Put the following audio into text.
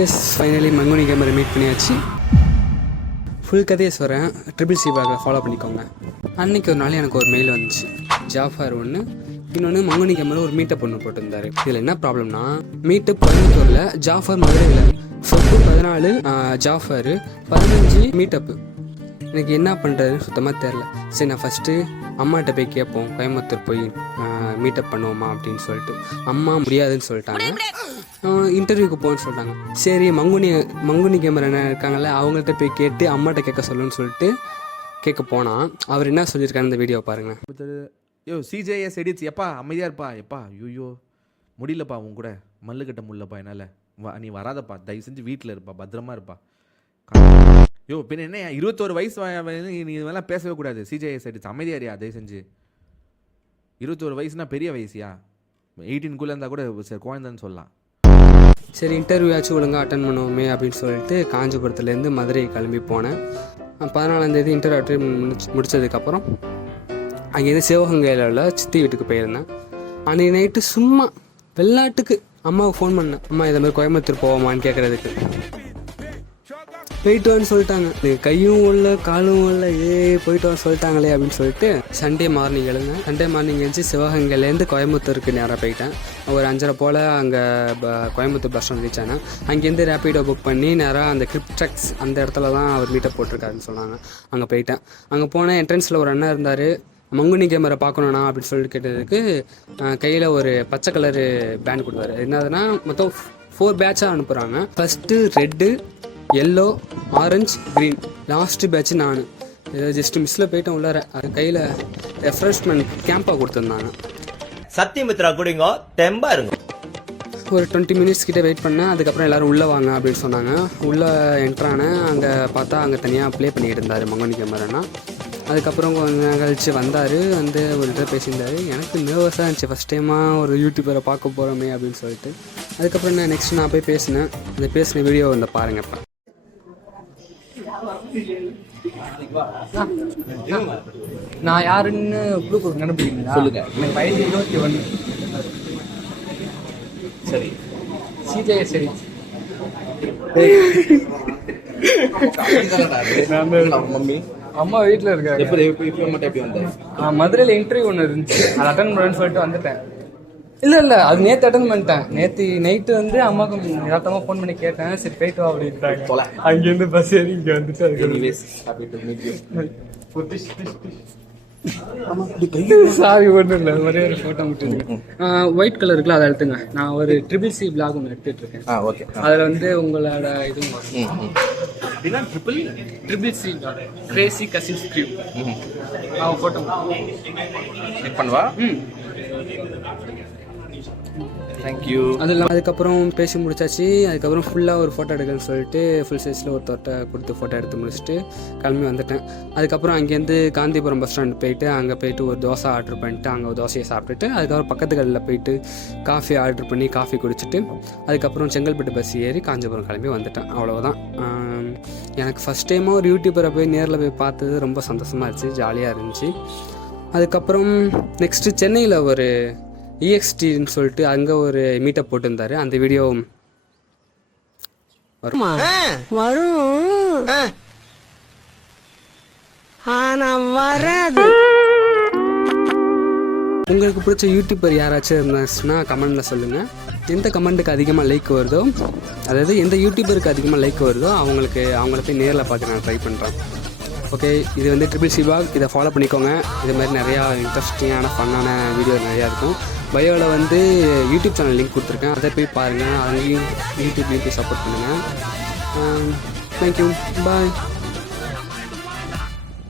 S finally மங்குனி கேமரை meet பண்ணியாச்சு. Full கதையை சொல்கிறேன், ட்ரிபிள் சி பேக்கில் ஃபாலோ பண்ணிக்கோங்க. அன்றைக்கி ஒரு நாள் எனக்கு ஒரு மெயில் வந்துச்சு. ஜாஃபர் ஒன்று, இன்னொன்று மங்குனி கேமரா ஒரு மீட்டப் ஒன்று போட்டிருந்தாரு. இதில் என்ன ப்ராப்ளம்னா, மீட்டப் 14 ஜாஃபர் மதுரையில், ஃபஸ்ட்டு 14 ஜாஃபர், 15 மீட்டப்பு. எனக்கு என்ன பண்ணுறதுன்னு சுத்தமாக தெரில. சரி, நான் ஃபஸ்ட்டு அம்மாட்ட போய் கேட்போம், கோயம்புத்தூர் போய் மீட்டப் பண்ணுவோமா அப்படின்னு சொல்லிட்டு. அம்மா முடியாதுன்னு சொல்லிட்டாங்க, இன்டர்வியூக்கு போகணுன்னு சொல்லிட்டாங்க. சரி, மங்குனி கேமரா என்ன இருக்காங்கல்ல, அவங்கள்ட்ட போய் கேட்டு அம்மாட்ட கேட்க சொல்லுன்னு சொல்லிட்டு கேட்க போனால் அவர் என்ன சொல்லியிருக்காரு இந்த வீடியோ பாருங்கள். யோ சிஜேஎஸ் எடிட்ஸ், எப்பா அமைதியாக இருப்பா, எப்பா ஐயோ முடியலப்பா, உன் கூட மல்லு கட்ட முடியலப்பா என்னால், நீ வராதப்பா, தயவு செஞ்சு வீட்டில் இருப்பா, பத்திரமா இருப்பா. யோ பின்ன என்ன 21 வயசு நீ இதெல்லாம் பேசவே கூடாது. சிஜேஎஸ் எடிட்ஸ் அமைதியாரியா தயவு செஞ்சு. 21 வயசுனா பெரிய வயசியா? 18 இருந்தால் கூட சரி குழந்தைன்னு சொல்லலாம். சரி, இன்டர்வியூ ஆச்சு ஒழுங்காக அட்டன் பண்ணுவோமே அப்படின்னு சொல்லிட்டு காஞ்சிபுரத்துலேருந்து மதுரை கிளம்பி போனேன். 14ஆம் தேதி இன்டர்வியூ அட்டன் முடித்ததுக்கப்புறம் அங்கேருந்து சிவகங்கையில் உள்ள சித்தி வீட்டுக்கு போயிருந்தேன். அன்றைக்கி நைட்டு சும்மா வெள்ளாட்டுக்கு அம்மாவுக்கு ஃபோன் பண்ணேன், அம்மா இதை மாதிரி கோயம்புத்தூர் போவோமான்னு கேட்குறதுக்கு. போயிட்டு வான்னு சொல்லிட்டாங்க. கையும் இல்லை காலும் இல்லை, போயிட்டு வான்னு சொல்லிட்டாங்களே அப்படின்னு சொல்லிட்டு சண்டே மார்னிங் எழுந்தேன். சண்டே மார்னிங் எழுந்து சிவகங்கையிலேருந்து கோயம்புத்தூருக்கு நேராக போயிட்டேன். ஒரு 5:30 போல் அங்கே கோயம்புத்தூர் பஸ் ஸ்டாண்ட் ரீச் ஆனேன். அங்கேருந்து ரேப்பிடோ புக் பண்ணி நேராக அந்த கிரிப்ட்ரக்ஸ் அந்த இடத்துல தான் அவர் மீட்டப் போட்டிருக்காருன்னு சொன்னாங்க. அங்கே போயிட்டேன். அங்கே போனேன். என்ட்ரன்ஸில் ஒரு அண்ணா இருந்தார். மங்குனி கேமரா பார்க்கணுண்ணா அப்படின்னு சொல்லிட்டு கேட்டதுக்கு கையில் ஒரு பச்சை கலரு பேண்ட் கொடுத்தாரு. என்னதுன்னா மொத்தம் 4 பேட்சாக அனுப்புகிறாங்க. First red, yellow, orange, green, last batch நான் ஜஸ்ட் மிஸ்ஸில் போயிட்டேன் உள்ளார. அது கையில் ரெஃப்ரெஷ்மெண்ட் கேம்பாக கொடுத்துருந்தாங்க. சத்தியமித்ரா குடிங்க, தெம்பா இருங்க. ஒரு 20 மினிட்ஸ் கிட்டே வெயிட் பண்ணேன். அதுக்கப்புறம் எல்லோரும் உள்ளே வாங்க அப்படின்னு சொன்னாங்க. உள்ளே என்ட்ரானேன். அங்கே பார்த்தா அங்கே தனியாக ப்ளே பண்ணிட்டு இருந்தார் மங்குனி கேமரானா. அதுக்கப்புறம் கொஞ்சம் நேரம் கழிச்சு வந்தார். வந்து ஒரு இதில் பேசியிருந்தார். எனக்கு நர்வஸாக இருந்துச்சு, ஃபஸ்ட் டைமாக ஒரு யூடியூபரை பார்க்க போகிறோமே அப்படின்னு சொல்லிட்டு. அதுக்கப்புறம் நான் போய் பேசினேன். அந்த பேசின வீடியோ வந்து பாருங்கப்பா. நான் யாருன்னு ப்ரூஃப் கண்டுபிடிக்கிறீங்களா? சொல்லுங்க. எனக்கு வயசு 21. சரி, சிஜேஎஸ் எடிட்ஸ். மம்மி அம்மா வீட்டில் இருக்காங்க. மதுரையில் இன்டர்வியூ ஒன்று இருந்துச்சு, அதை அட்டன் பண்ணுறேன்னு சொல்லிட்டு வந்துட்டேன். இல்லை அது நேற்று அட்டன் பண்ணிட்டேன். நேற்று நைட்டு வந்து அம்மாவுக்கு யதார்த்தமாக ஃபோன் பண்ணி கேட்டேன். சரி போயிட்டு வா அப்படின்ட்டாங்க. அங்கேருந்து பஸ் ஏறி இங்கே வந்துட்டு சாரி ஒன்றும் இல்லை, ஒரே ஒரு ஃபோட்டோ மட்டும் ஒயிட் கலர் இருக்குல்ல, அதை எடுத்துங்க. நான் ஒரு ட்ரிபிள் சி பிளாக் ஒன்று எடுத்துட்டு இருக்கேன். ஓகே, அதில் வந்து உங்களோட இதுவும் triple C Crazy cousins grieve photo பண்ணுவா. தேங்க்யூ. அது இல்லாமல் அதுக்கப்புறம் பேசி முடிச்சாச்சு. அதுக்கப்புறம் ஃபுல்லாக ஒரு ஃபோட்டோ எடுக்கணும்னு சொல்லிட்டு ஃபுல் சைஸில் ஒரு தொட்டை கொடுத்து ஃபோட்டோ எடுத்து முடிச்சுட்டு கிளம்பி வந்துட்டேன். அதுக்கப்புறம் அங்கேருந்து காந்திபுரம் பஸ் ஸ்டாண்டு போயிட்டு அங்கே போயிட்டு ஒரு தோசை ஆர்டர் பண்ணிட்டு அங்கே ஒரு தோசையை சாப்பிட்டுட்டு அதுக்கப்புறம் பக்கத்து கடையில் போயிட்டு காஃபி ஆர்டர் பண்ணி காஃபி குடிச்சிட்டு அதுக்கப்புறம் செங்கல்பட்டு பஸ் ஏறி காஞ்சிபுரம் கிளம்பி வந்துட்டேன். அவ்வளோதான். எனக்கு ஃபஸ்ட் டைமாக ஒரு யூடியூபரை போய் நேரில் போய் பார்த்தது ரொம்ப சந்தோஷமாக இருந்துச்சு, ஜாலியாக இருந்துச்சு. அதுக்கப்புறம் நெக்ஸ்ட்டு சென்னையில் ஒரு EXTன்னு சொல்லிட்டு அங்கே ஒரு மீட்டப் போட்டிருந்தாரு. அந்த வீடியோ வரும். உங்களுக்கு பிடிச்ச யூடியூபர் யாராச்சும் இருந்தாச்சுன்னா கமெண்டில் சொல்லுங்கள். எந்த கமெண்ட்டுக்கு அதிகமாக லைக் வருதோ, அதாவது எந்த யூடியூபருக்கு அதிகமாக லைக் வருதோ அவங்கள போய் நேரில் பார்க்க நான் ட்ரை பண்ணுறேன். ஓகே, இது வந்து ட்ரிபிள் சி பிளாக். இதை ஃபாலோ பண்ணிக்கோங்க. இது மாதிரி நிறையா இன்ட்ரெஸ்டிங்கான ஃபன்னான வீடியோ நிறையா இருக்கும். பயோவில் வந்து யூடியூப் சேனல் லிங்க் கொடுத்துருக்கேன், அதை போய் பாருங்கள். அங்கேயும் யூடியூப்லேயும் போய் சப்போர்ட் பண்ணுங்கள். தேங்க்யூ, பாய்.